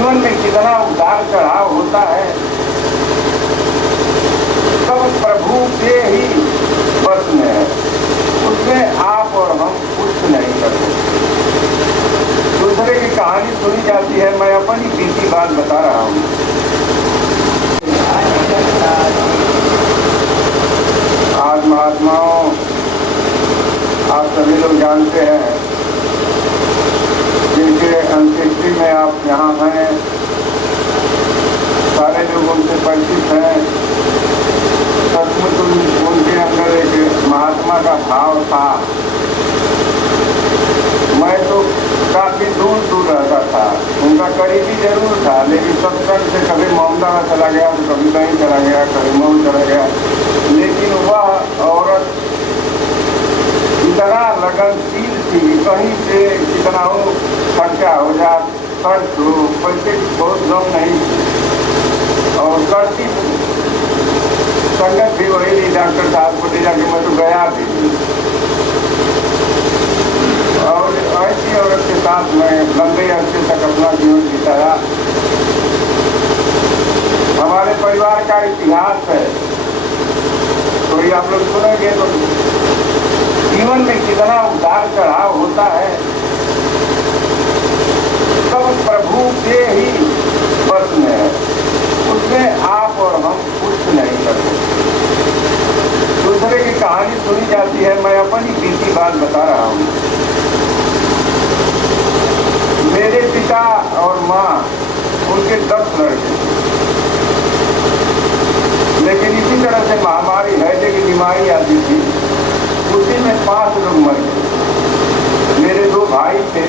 जीवन में कितना उतार चढ़ाव होता है, सब प्रभु के ही वश में है। उसमें आप और हम कुछ नहीं कर सकते। दूसरे की कहानी सुनी जाती है, मैं अपनी बीती बात बता रहा हूँ। आज महात्माओं, आप सभी लोग जानते हैं, जिनके अंत्येष्टि में आप यहाँ हैं, सारे लोग उनसे परिचित हैं। सचमुच उनके अंदर एक महात्मा का भाव था। मैं तो काफ़ी दूर दूर रहता था, उनका करीबी जरूर था, लेकिन सत्संग से कभी मोहम्मदाबाद चला गया, तो कभी कहीं चला गया, कभी मऊ चला गया। लेकिन वह औरत इतना लगनशील थी, कहीं से कितना हो खर्चा हो जा, खर्च हो, पैसे की बहुत गम नहीं, और करती संगत भी वही थी। डॉक्टर साहब को ले जाके मैं तो गया भी, और ऐसी औरत के साथ मैं लंबे अरसे तक अपना जीवन बिताया। हमारे परिवार का इतिहास है, तो ये आप लोग सुनेंगे तो जीवन में कितना उतार चढ़ाव होता है, सब प्रभु के ही वश में है। उसमें आप और हम कुछ नहीं कर सकते। दूसरे की कहानी सुनी जाती है, मैं अपनी बीती बात बता रहा हूँ। मेरे पिता और माँ, उनके 10 लड़के, लेकिन इसी तरह से महामारी हैजे की बीमारी आती थी, उसी में 5 लोग मर गए। मेरे 2 भाई थे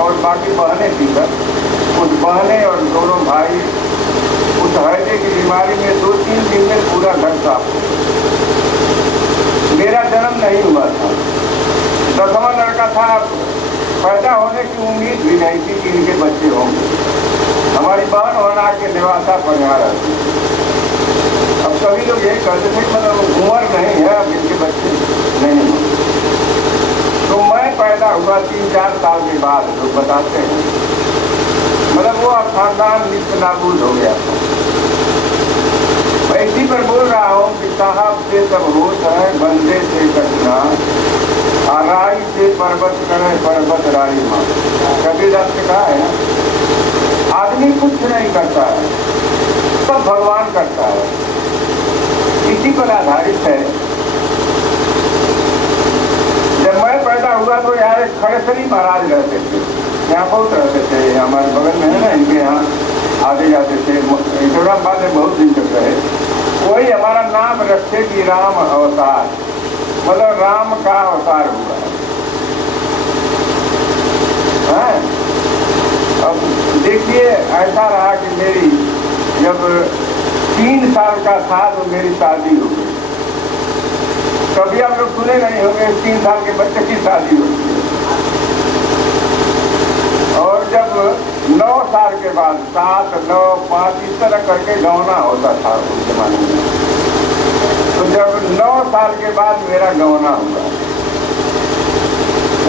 और बाकी बहनें थी। कुछ बहनें और दोनों भाई उस हैजे की बीमारी में 2-3 दिन में पूरा घर साफ हो गया। मेरा जन्म नहीं हुआ था, 10वां लड़का था। पैदा होने की उम्मीद भी नहीं थी कि इनके बच्चे होंगे। हमारी बहन होना के निवासा पर यहाँ रहती। अब सभी लोग यही कहते थे, मतलब उम्र नहीं है, अब इनके बच्चे नहीं होंगे। तो मैं पैदा हुआ 3-4 साल के बाद, लोग बताते हैं, मतलब वो खानदान नित्य नाबूद हो गया था। मैं इसी पर बोल रहा हूँ कि साहब से सब होश है, बंदे से कटना, आराई से पर्वत करे पर्वत राई माँ। कबीरदास ने कहा है ना, आदमी कुछ नहीं करता है, सब भगवान करता है। इसी पर आधारित है। जब मैं पैदा हुआ तो यहाँ एक खड़ेसरी महाराज रहते थे, यहाँ बहुत रहते थे, हमारे बगल में है ना, इनके यहाँ आते जाते थे। इंस्टाग्राम में बहुत दिन तक रहे। वही हमारा नाम रखे कि राम अवतार, मतलब राम का अवतार हुआ है। अब देखिए, ऐसा रहा कि मेरी जब 3 साल का था तो मेरी शादी हो गई। कभी आप लोग सुने नहीं होंगे 3 साल के बच्चे की शादी होती है। और जब 9 साल के बाद 7, 9, 5 इस तरह करके गौना होता था उस जमाने में। तो जब 9 साल के बाद मेरा गौना हुआ,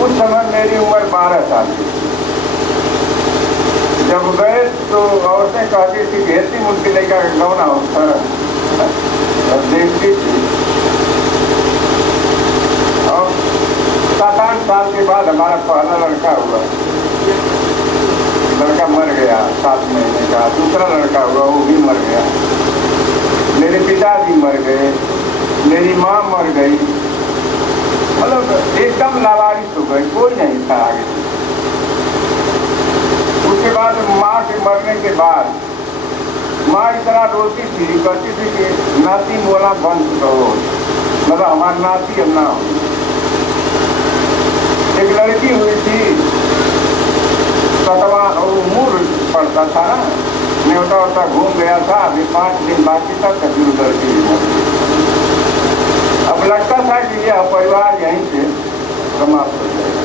उस समय मेरी उम्र 12 साल की थी। जब गए तो औरतें कहती थी कि ऐसी मुझकी लड़का का गौना होता है, देखती थी। और 7-8 साल के बाद हमारा पहला लड़का हुआ। लड़का मर गया 7 महीने का। दूसरा लड़का हुआ, वो भी मर गया। मेरे पिताजी मर गए, मेरी माँ मर गई, मतलब एकदम लावारिस हो गई, कोई नहीं था आगे। उसके बाद माँ के मरने के बाद माँ इतना रोती थी, कहती थी कि नाती मोला बंद करो, मतलब हमारी नाती अब ना हो। एक लड़की हुई थी, 7वां उम्र पड़ता था ना, न्योता वोता घूम गया था, अभी 5 दिन बाकी था, कभी उधर की। अब लगता था कि यह परिवार यहीं से समाप्त हो जाएगा।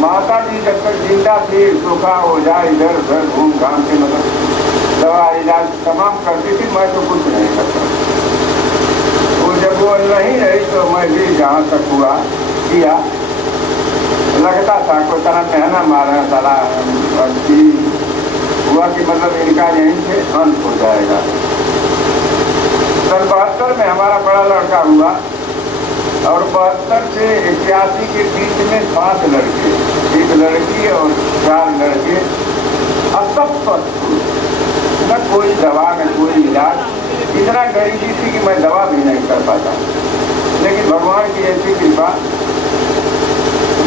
माता जी जब तक जिंदा थी, सूखा हो जाए, इधर उधर घूम घाम के मतलब दवा इलाज तमाम करती थी। मैं तो कुछ नहीं करता। वो जब वो नहीं रही तो मैं भी जहाँ तक हुआ किया। लगता था कोई तरह मेहना मारा, साला का यहीं से अंत हो जाएगा। सन 72 में हमारा बड़ा लड़का हुआ और 72 से 81 के बीच में 5 लड़के, 1 लड़की और 4 लड़के, सब स्वस्थ हुए, न कोई दवा न कोई इलाज। इतना गरीबी थी कि मैं दवा भी नहीं कर पाता, लेकिन भगवान की ऐसी कृपा,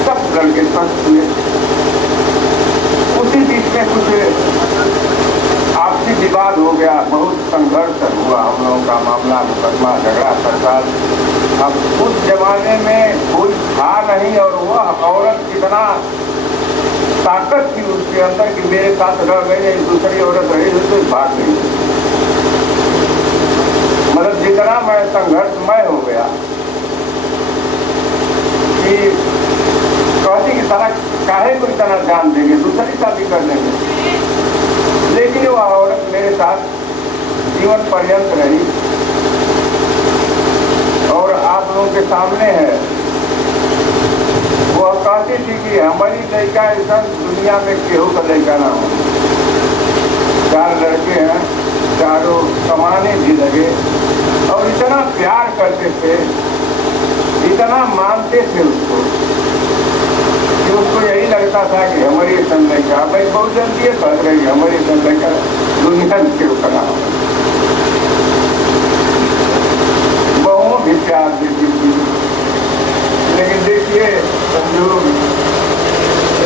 सब लड़के स्वस्थ हुए। उसी बीच में कुछ आपसी विवाद हो गया, बहुत संघर्ष हुआ, हम लोगों का मामला, मुकदमा, झगड़ा फसाद। अब उस जमाने में कोई था नहीं, और वह औरत कितना ताकत थी उसके अंदर कि मेरे साथ रह गई, दूसरी औरत रही तो भाग गई। मतलब जितना मैं संघर्षमय हो गया कि कहती कि सारा काहे को इतना जान देंगे, दूसरी शादी कर लेंगे। लेकिन वह औरत मेरे साथ जीवन पर्यंत रही, और आप लोगों के सामने है। वो कहती थी कि हमारी लड़का ऐसा दुनिया में केहू का लड़का ना हो। 4 लड़के हैं, चारों कमाने भी लगे, और इतना प्यार करते थे, इतना मानते थे उसको कि उसको यही लगता था कि हमारी संलय का भाई बहुत जल्दी ये कर रही है, हमारी संलय का दुनिया में क्यों करना हो। बहुओं भी प्यार देती थी, लेकिन देखिए संजोग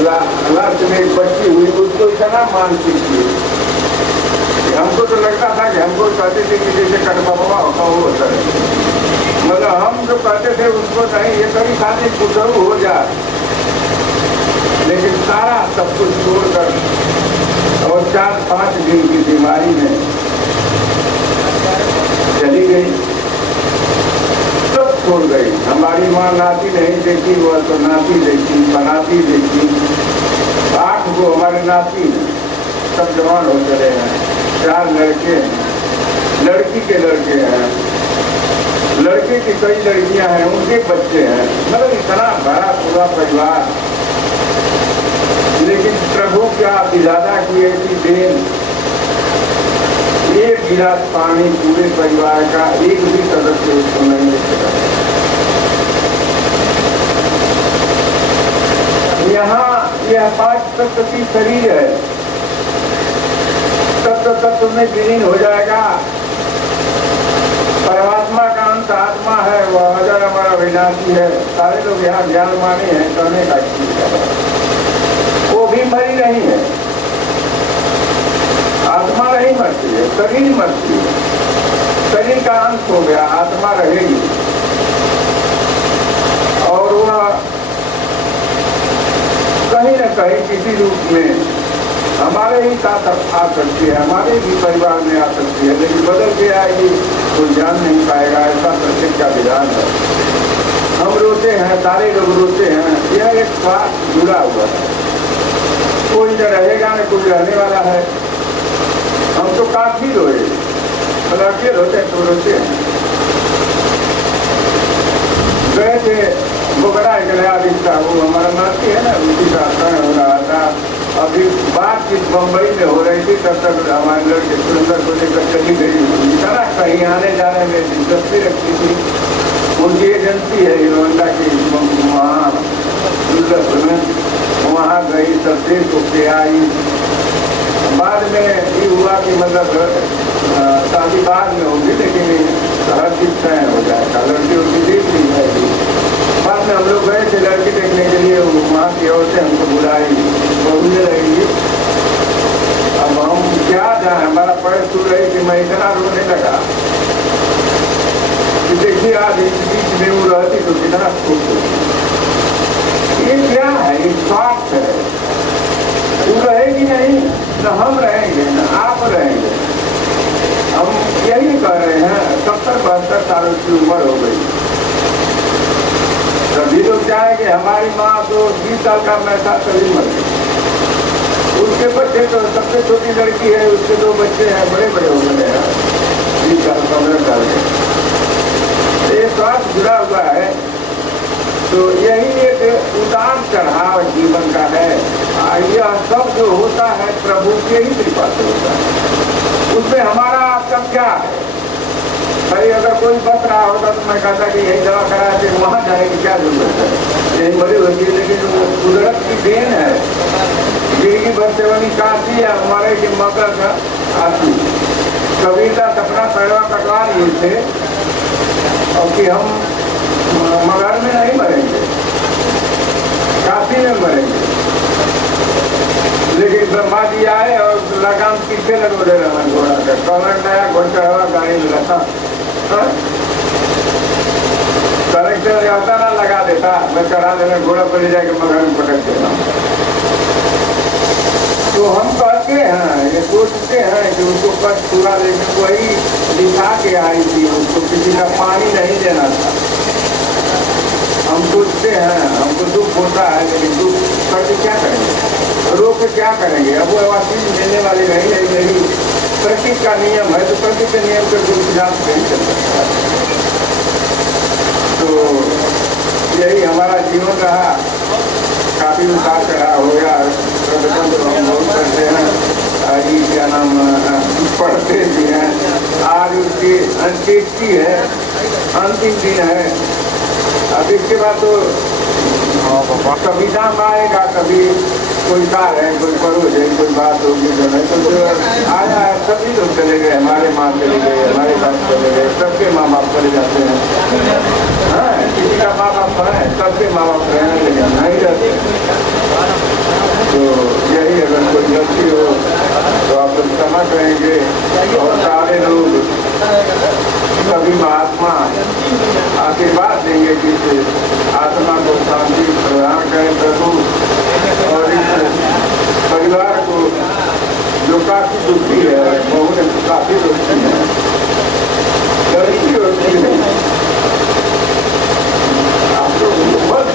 लास्ट में एक बच्ची हुई, उसको इतना मानती थी कि हमको तो लगता था कि हमको कहते थे कि जैसे कटबाबा होता वो होता है। मतलब हम जो कहते थे उसको नहीं, ये कभी शादी गुजरू हो जाए, लेकिन सारा सब कुछ छोड़कर और 4-5 दिन की बीमारी में चली गई, सब छोड़ गई। हमारी माँ नाती नहीं देखी, वह तो नाती देखी, बनाती देखी। 8 को हमारे नाती सब जवान हो चले हैं, 4 लड़के हैं, लड़की के लड़के हैं, लड़के की कई लड़कियां हैं, उनके बच्चे हैं। मतलब इतना बड़ा पूरा परिवार, लेकिन प्रभु क्या विधाता की ऐसी देन, एक गिलास पानी पूरे परिवार का एक भी सदस्य उसको नहीं मिल सका। यहाँ यह 5 तत्व की शरीर है, तत्व में विलीन हो जाएगा। परमात्मा का अंत आत्मा है, वह अजर अमर अविनाशी है। सारे लोग यहाँ ज्ञान माने हैं, कहने का चीज है, वो भी मरी नहीं है। आत्मा नहीं मरती है, शरीर मरती है, शरीर का अंत हो गया, आत्मा रहेगी। और वह कहीं न कहीं किसी रूप में हमारे ही साथ आ सकती है, हमारे भी परिवार में आ सकती है, लेकिन बदल के आएगी कोई जान नहीं पाएगा। ऐसा प्रत्येक का विधान है। हम रोते हैं, सारे लोग रोते हैं, यह एक स्वार्थ जुड़ा हुआ है। कोई न रहेगा न कोई रहने वाला है। हम तो काफी रोए, लड़के रोते तो रोते हैं। गए थे बोगरा एक नया रिश्ता, वो हमारा नाती है ना, उसी का तय हो रहा था। अभी बातचीत बम्बई में हो रही थी, तब तक हमारे लड़के सुरेंद्र को लेकर चली गई। इतना कहीं आने जाने में दिलचस्पी रखती थी। उनकी एजेंसी है हीरोंडा की, वहाँ गई, सब देख के आई। बाद में ये हुआ कि मतलब शादी बाद में होगी, लेकिन हर चीज तय हो जाएगा। लड़की उनकी देख ली जाएगी। बाद में हम लोग गए थे लड़की देखने के लिए, वहाँ की ओर से हमको बुलाई, बहुए रहेंगी। अब हम क्या जाए, हमारा पैर छू रही कि मैं इतना रोने लगा कि देखिए आज इस बीच में वो रहती तो कितना खुश होती। ये क्या है, ये स्वार्थ है। तू रहेगी नहीं, न हम रहेंगे, न आप रहेंगे। हम यही कर रहे हैं। 70-72 सालों की उम्र हो गई। सभी लोग चाहे कि हमारी माँ तो 20 साल का मैं था तभी मर गई। उसके बच्चे तो सबसे छोटी लड़की है, उसके 2 बच्चे हैं, बड़े बड़े हो गए हैं, 20 साल 15 साल के। ये स्वार्थ जुड़ा हुआ है। तो यही एक उतार चढ़ाव जीवन का है। यह सब जो होता है प्रभु के ही कृपा से होता है। उसमें हमारा आपका क्या है? भाई अगर कोई बच रहा होता तो मैं कहता कि यही दवा करा के वहाँ जाने की क्या जरूरत है, यही बड़ी होती है। लेकिन वो कुदरत की देन है। जिंदगी भर सेवनी काशी है हमारे के मकर का आशी। कबीरदास अपना पैरवा कटवा लिए थे और कि हम मगर में नहीं मरेंगे, काशी में मरेंगे। लेकिन ब्रह्मा जी आए और लगाम पीछे लगो दे रहा घोड़ा का, कॉलेक्ट आया, घोड़ चढ़ावा, गाड़ी लगा। कलेक्टर जाता ना लगा देता, मैं चढ़ा देना घोड़ा पर ले जाके मगर में पटक देता। तो हम कहते हैं, ये सोचते हैं कि उनको कष्ट पूरा, लेकिन वही दिखा के आई थी, उसको किसी का पानी नहीं देना था। हम सोचते हैं, हमको दुख होता है, लेकिन दुख करके क्या करेंगे, रो के क्या करेंगे। अब वो चीज मिलने वाली नहीं है, मेरी प्रकृति का नियम है, तो प्रकृति के नियम के विरोध नहीं चल सकता। तो यही हमारा जीवन रहा, काफी उतार चढ़ाव हो गया। प्रवचन तो हम बहुत करते हैं, ये क्या नाम पढ़ते भी हैं। आज उसकी अंत्येष्टि है, अंतिम दिन है। अब इसके बाद तो कभी दाम आएगा, कभी कोई कार है, कोई पड़ोस है, कोई बात होगी तो नहीं। तो आया है, सभी लोग चले गए, हमारे माँ चले गए, हमारे बाप चले गए, सबके माँ बाप चले जाते हैं। हाँ, किसी का माँ बाप है, सबके माँ बाप रहने लगे नहीं रहते। तो यही अगर कोई गलती हो तो आप लोग समझ रहेंगे। और सारे लोग सभी महात्मा आशीर्वाद देंगे कि इस आत्मा को शांति प्रदान करें प्रभु, और इस परिवार को जो काफी दुखी है, बहुत काफी दुखी है, गरीबी होती है, आप लोग बस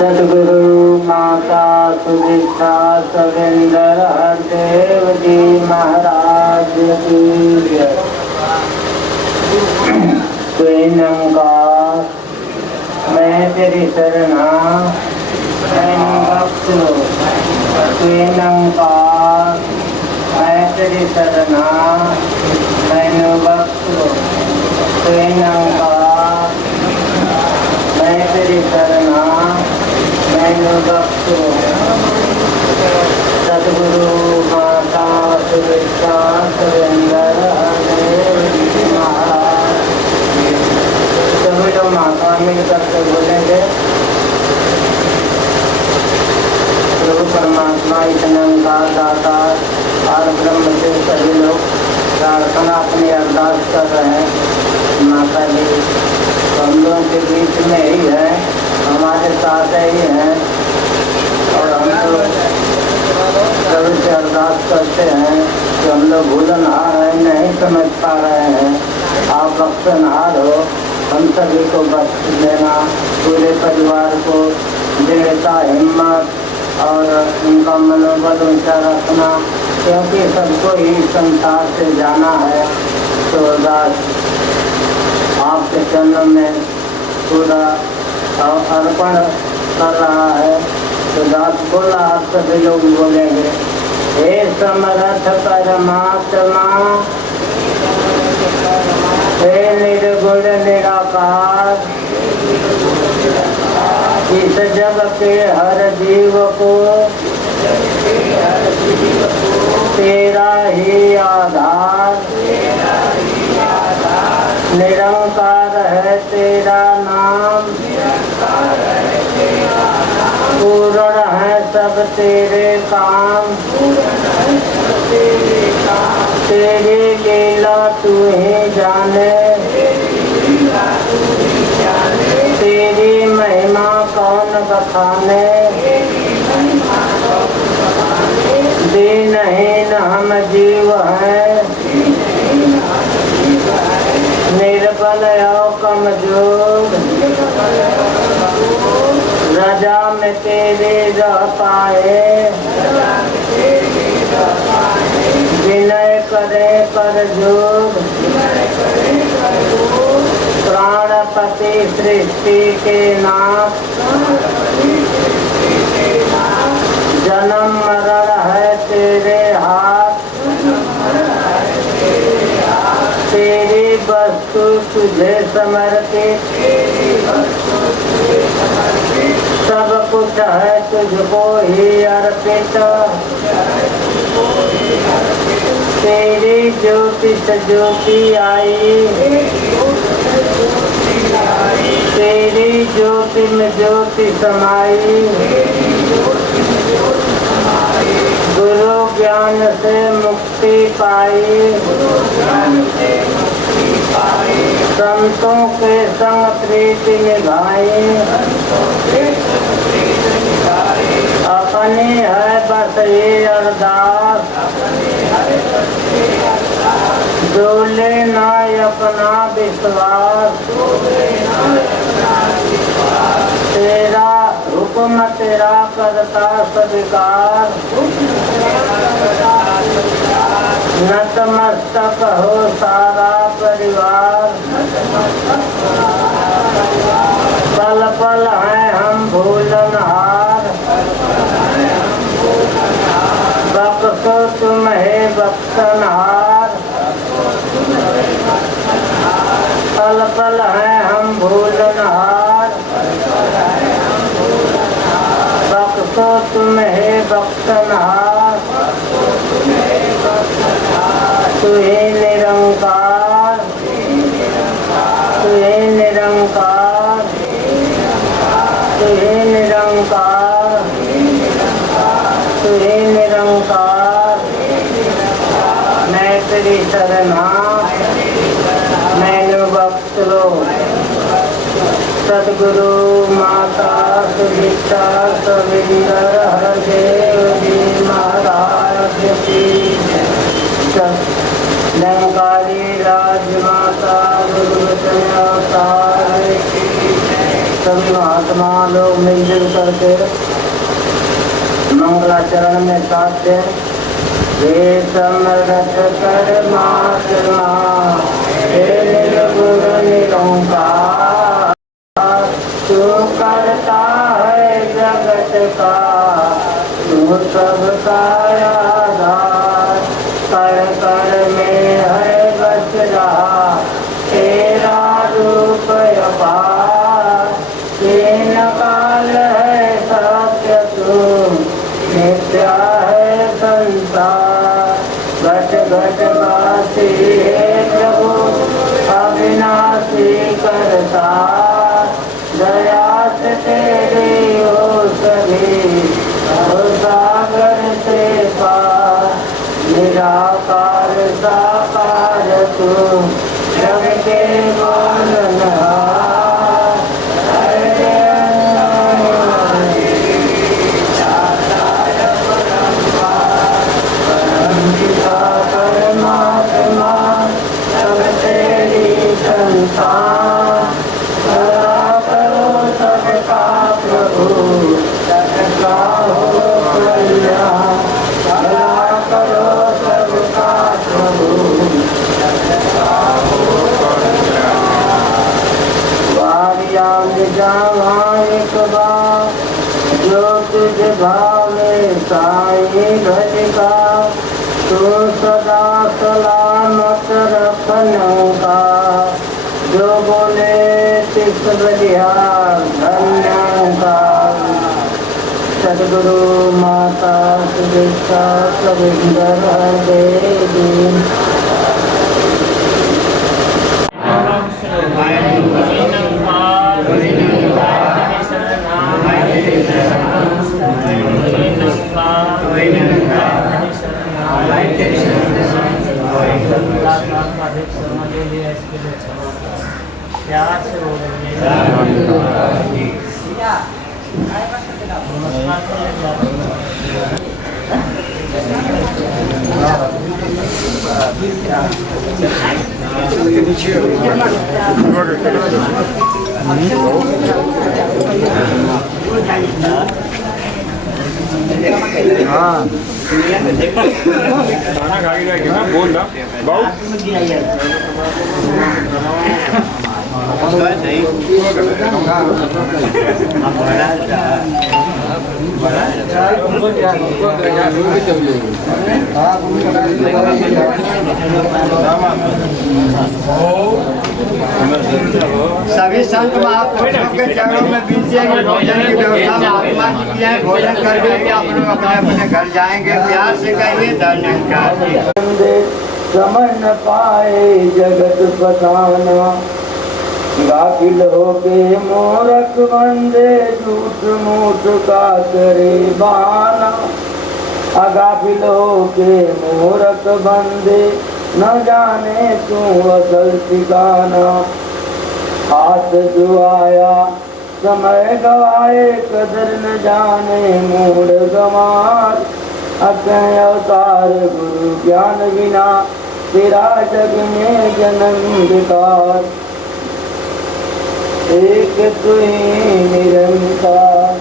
सदगुरु माता सुदीक्षा सवेंद्र हरदेव जी महाराज की जय। नमकार मैं तेरी शरणा मैंने भक्त नमकार मैं तेरी शरणा मैंने भक्त नमकार मैं तेरी शरणा मैंने भक्त। सदगुरु माता सुदीक्षा सवेंद्र हरदेव जी महाराज। सभी लोग माता मिलकर के बोलेंगे, प्रभु परमात्मा इतना का दाता और ब्रह्म से सभी लोग प्रार्थना अपनी अरदास कर रहे हैं। माता जी हम लोगों के बीच में ही है, हमारे साथ ही हैं, और हम लोग प्रभु से अरदास करते हैं कि हम लोग भूलनहार हैं, नहीं समझ पा रहे हैं, आप बख्शनहार हो, हम सभी को बख्श देना, पूरे परिवार को दृढ़ता हिम्मत और उनका मनोबल ऊंचा रखना, क्योंकि सबको ही संसार से जाना है। तो दास आपके चरणों में पूरा अर्पण कर रहा है। तो दास बोला, आप सभी लोग बोलेंगे, हे समर्थ परमात्मा, हे निर्गुण निराकार, इस जग के हर जीव को तेरा ही आधार, निरंकार है तेरा नाम, पूर्ण है सब तेरे काम, तेरी लीला तू ही जाने, तेरी महिमा कौन बखाने, दीनहीन हम जीव हैं, निर्बल और कमजोर, रजा में तेरे रह पाए, विनय करे कर जोर, प्राण पति सृष्टि के नाथ, जन्म मरण है तेरे हाथ, तेरी वस्तु तुझे समर्पित, सब कुछ है तुझको ही अर्पित, तेरी ज्योति से ज्योति आई, तेरी ज्योति में ज्योति समाई, गुरु ज्ञान से मुक्ति पाई, संतों के संग प्रीति निभाई, अपनी है बस ये अरदास, डोले ना अपना विश्वास, तेरा हुक्म तेरा करता स्वीकार, नतमस्तक हो सारा परिवार, पल पल हैं हम भूलनहार, बख्शो तुम्हें बख्शनहार, पल पल हैं हम भूलनहार, बख्शो तुम्हें बख्शनहार, तू ही निरंकार, तू ही निरंकार, तू ही निरंकार, तू ही निरंकार, मैं तेरी शरणा मैंने बख्श लो। सतगुरु माता सुदीक्षा सविंदर हरदेव जी महाराज की, लंकारी राजमाता गुरुवचन अवतार की। सभी महात्मा लोग मिलजुल करके मंगलाचरण में साथ दें। हे समर्थ कर महात्मा, हे निर्गुण निरंकार, तू करता है जगत का, तू सबका आधार, कर कर में है बस रहा तेरा रूप अपार, तीन काल है सत्य तू, मिथ्या है संसार, घट घट वासी है प्रभु अविनाशी करता, दया से तेरी हो सभी हो सागर से पार, निराकार साकार तू जग के बोलनहार, परमात्मा सब तेरी संतान, भला करो सबका प्रभु, सबका हो कल्याण, भला करो सबका प्रभु, सबका हो कल्याण। वारियां जावा एक बार, जो तुझ भाव में साई भजका, तू सदा सलामत रखने का, जो बोले तिस बलिहार धन्य का। सद्गुरु माता सुदीक्षा सविंदर देवी, प्यार से हाँ खाना खा के बोल रहा बहुत सभी संत महापुरुषों के चरणों में विनती है कि भोजन की व्यवस्था महात्मा जी की है। भोजन करके भी आप लोग अपने अपने घर जाएंगे। प्यार से कहिए धन्यवाद। समझ न पाए जगत पठाना, गाफिल होके मोरख बंदे झूठ मूठ का करे बाना। अगाफिल होके मूरख बंदे न जाने तू असल ठिकाना। हाथ जुआया समय गवाए कदर न जाने मूड गमार। अक्षय अवतार गुरु ज्ञान बिना तेरा जग में जन्म बेकार। एक तू ही निरंकार।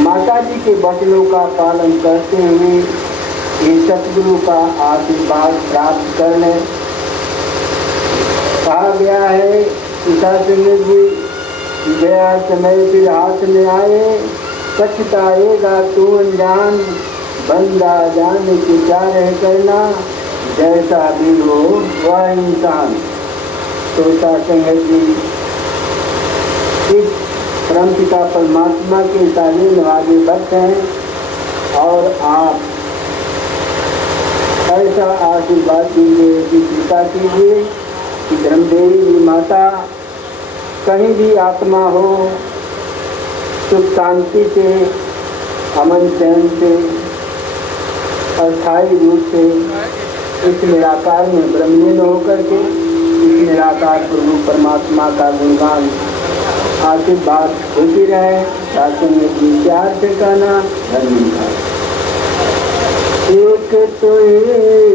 माता जी के वचनों का पालन करते हुए ये सतगुरु का आशीर्वाद प्राप्त करने कहा गया है। पिता से जी गया समय फिर हाथ में आए, पछताएगा तू अनजान, बंदा जाने के क्या रह करना, जैसा भी हो वह इंसान। तो संगत जी इस परमपिता परमात्मा के तालीम आगे बढ़ते हैं और आप ऐसा आशीर्वाद दीजिए कि कृपा कीजिए कि धर्मदेवी जी माता कहीं भी आत्मा हो सुख शांति से, अमन चैन से, अस्थायी रूप से इस निराकार में ब्रह्मलीन होकर के इस निराकार प्रभु परमात्मा का गुणगान आशीर्वाद होती रहे। शासन में प्यार से कहना धन्यवाद। एक तो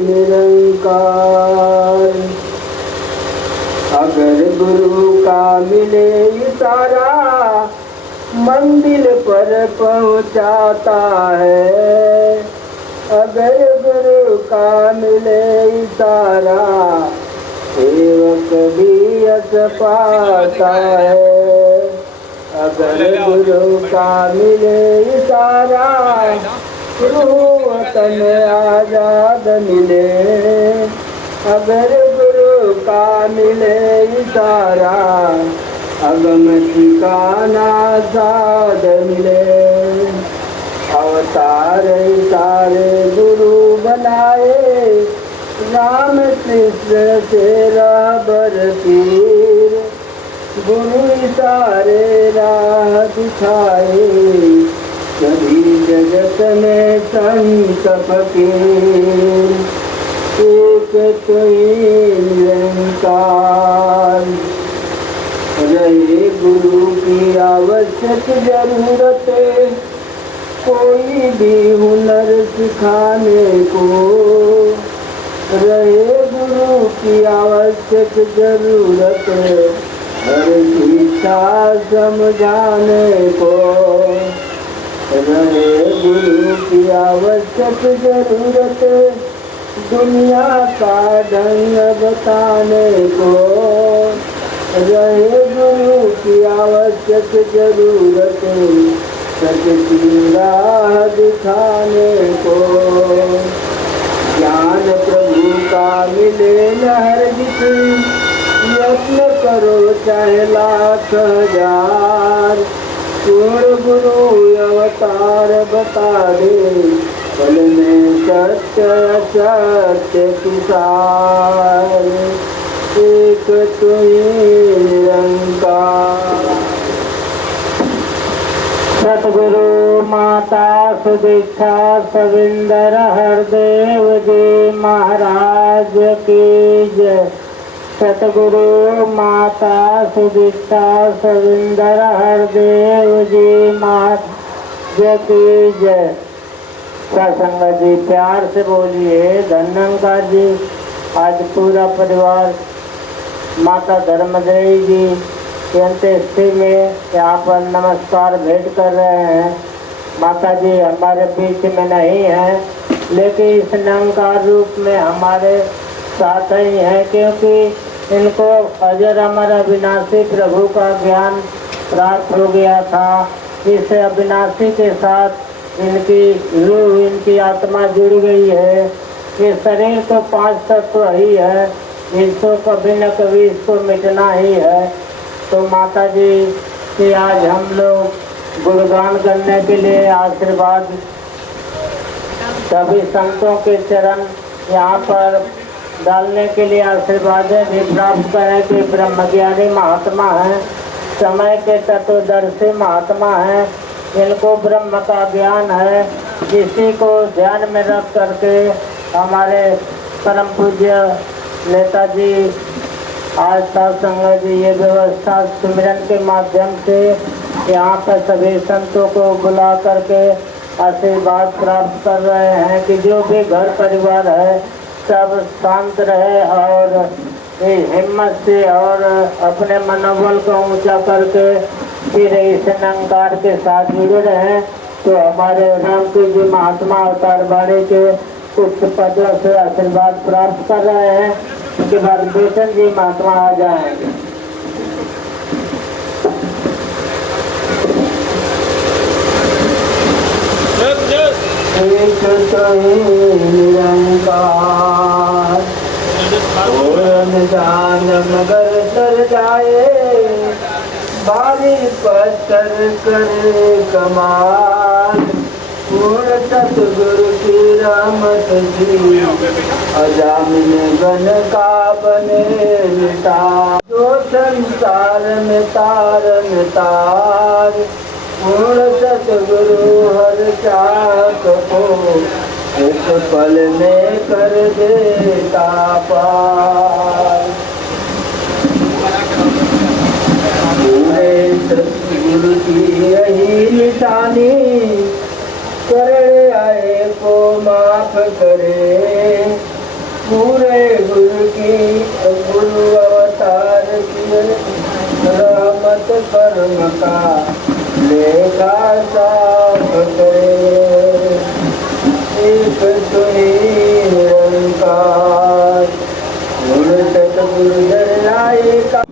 निरंकार, अगर गुरु का मिले इशारा मंदिर पर पहुँचाता है। अगर गुरु का मिले इशारा सेवक भी यश पाता है। अगर गुरु का मिले इशारा वतन आजाद मिले। अगर गुरु का मिले इशारा अगम ठिकाना साध मिले। अवतार सारे गुरु बनाए, राम कृष्ण से राबर पीर। गुरु सारे राह दिखाए, सभी जगत में संत फकीर। एक कोई निरंकार, रहे गुरु की आवश्यक जरूरत। कोई भी हुनर सिखाने को, रहे गुरु की आवश्यक जरूरत। हर दीक्षा समझाने को, रहे गुरु की आवश्यक जरूरत, दुनिया का ढंग बताने को, रहे गुरु की आवश्यक जरूरत, सच्ची राह दिखाने को। ज्ञान प्रभु का मिले न हरगिज, यत्न करो चाहे लाख हजार, पूर्ण गुरु अवतार बता दे, पल में सत्य असत्य की सार, एक तू ही निरंकार। सतगुरु माता सुदीक्षा सविंदर हरदेव जी महाराज की जय। सतगुरु माता सुदीक्षा सविंदर हरदेव जी महाराज की जय। सत्संग जी प्यार से बोलिए धन्यंकार जी। आज पूरा परिवार माता धर्मदेवी जी की अंत्येष्टि में यहाँ पर नमस्कार भेंट कर रहे हैं। माता जी हमारे बीच में नहीं हैं, लेकिन इस निरंकार रूप में हमारे साथ ही हैं, क्योंकि इनको अजर अमर अविनाशी प्रभु का ज्ञान प्राप्त हो गया था। इस अविनाशी के साथ इनकी रूह, इनकी आत्मा जुड़ गई है। ये शरीर तो 5 तत्व ही है, इसको कभी न कभी इसको मिटना ही है। तो माता जी की आज हम लोग गुणगान करने के लिए आशीर्वाद सभी संतों के चरण यहाँ पर डालने के लिए आशीर्वाद भी प्राप्त करें कि ब्रह्मज्ञानी महात्मा हैं, समय के तत्वदर्शी महात्मा हैं, इनको ब्रह्म का ज्ञान है। इसी को ध्यान में रख करके हमारे परम पूज्य नेताजी आज सत्संग जी ये व्यवस्था सिमरन के माध्यम से यहाँ पर सभी संतों को बुला करके आशीर्वाद प्राप्त कर रहे हैं कि जो भी घर परिवार है सब शांत रहे और हिम्मत से और अपने मनोबल को ऊंचा करके फिर इस निरंकार के साथ जुड़े रहे। तो हमारे रामकृष्ण जी महात्मा अवतार बाणी के कुछ पदों से आशीर्वाद प्राप्त कर रहे हैं। उसके बाद बेचन जी महात्मा आ जाएंगे। एक निरंकार जान मगर तर जाए, बारी पत्थर करे कमाल, पूर्ण सतगुरु की रहमत जी, अजामिन बन का बने नितार, जो संसार में तारन तार, पूर्ण सतगुरु हर चाक को, एक पल में कर देता पार। पूरे सतगुरु की यही निशानी, करे आए को माफ करे, पूरे गुरु की गुरु अवतार की रहमत कर्म का लेखा साफ करे, एक तुही निरंकार, गुरु सतगुरु दरियाए का।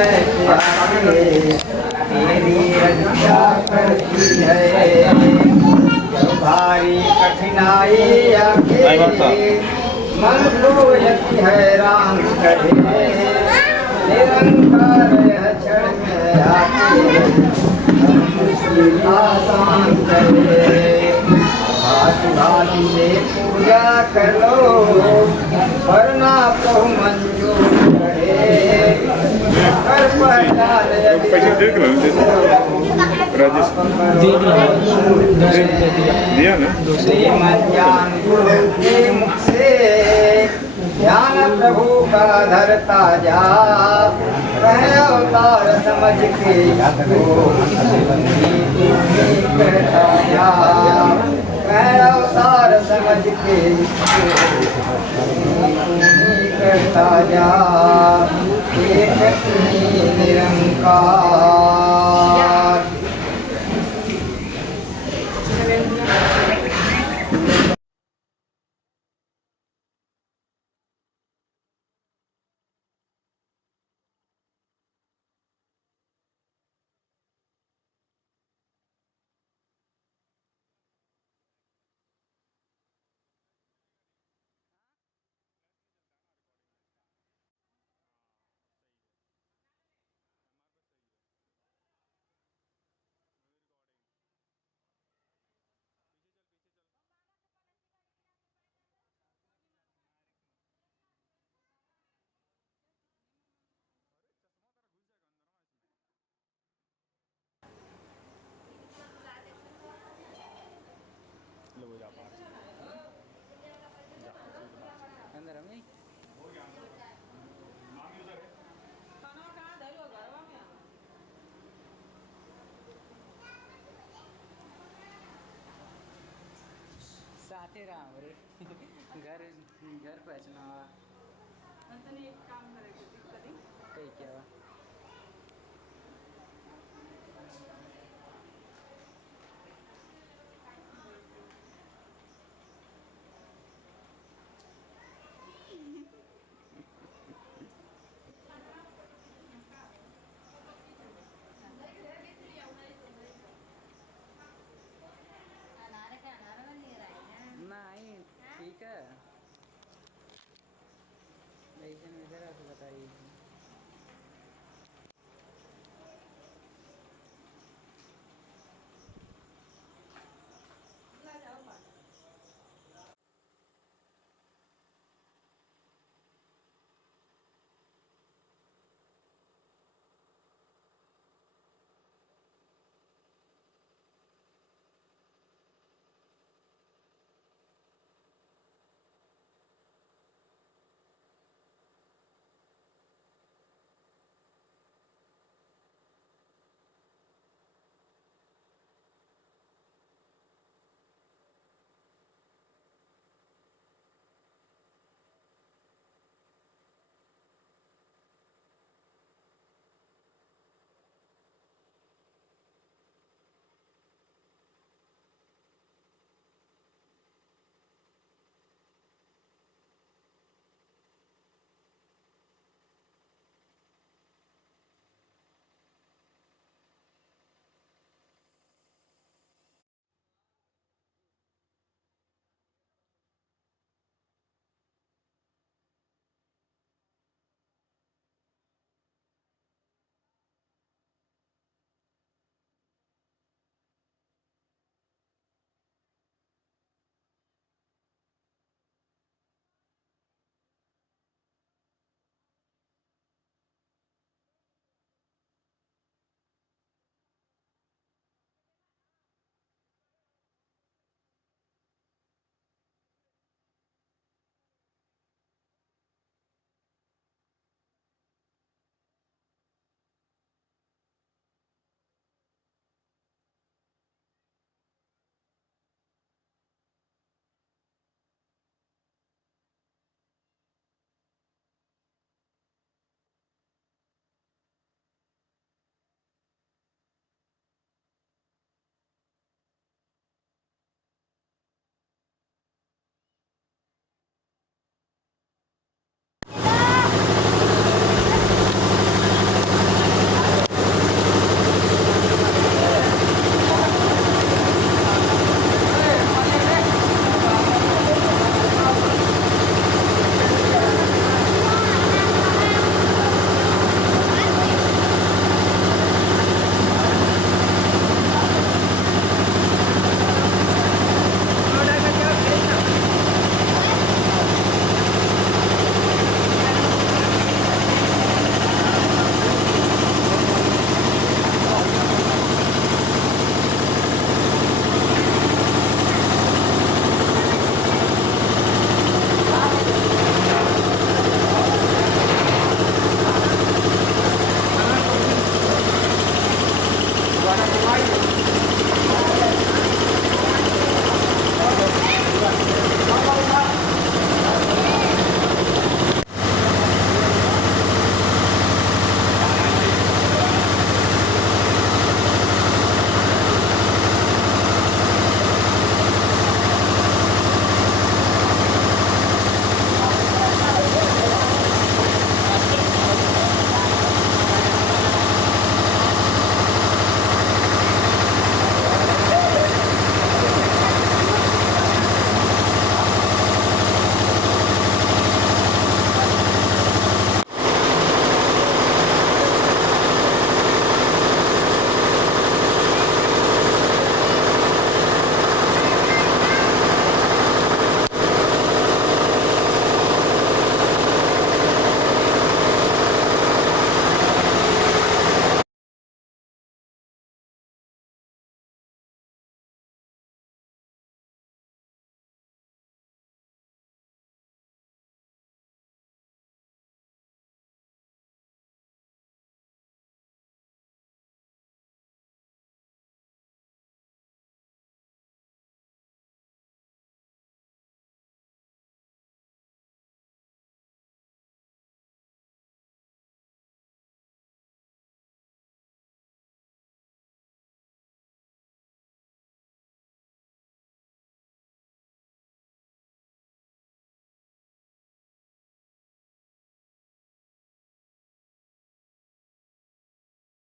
समय आके तेरी रक्षा करती है। जब भारी कठिनाई आके मन को यति हैरान करे, निरंकार क्षण में आके मुश्किल आसान करे। भांति भांति से पूजा कर लो, वरना को मंजूर करे। कर पहचान यदि पैसे देख लो, राजेश दिया ना। श्रीमद् ज्ञान गुरु के मुख से ध्यान प्रभु का धरता जा। वह अवतार समझ के इसको करता जा। वह अवतार समझ के इसको करता जा। एक ही निरंकार। साथे राम रे घर घर पहुंचना एक काम करायचं कधी काही क्या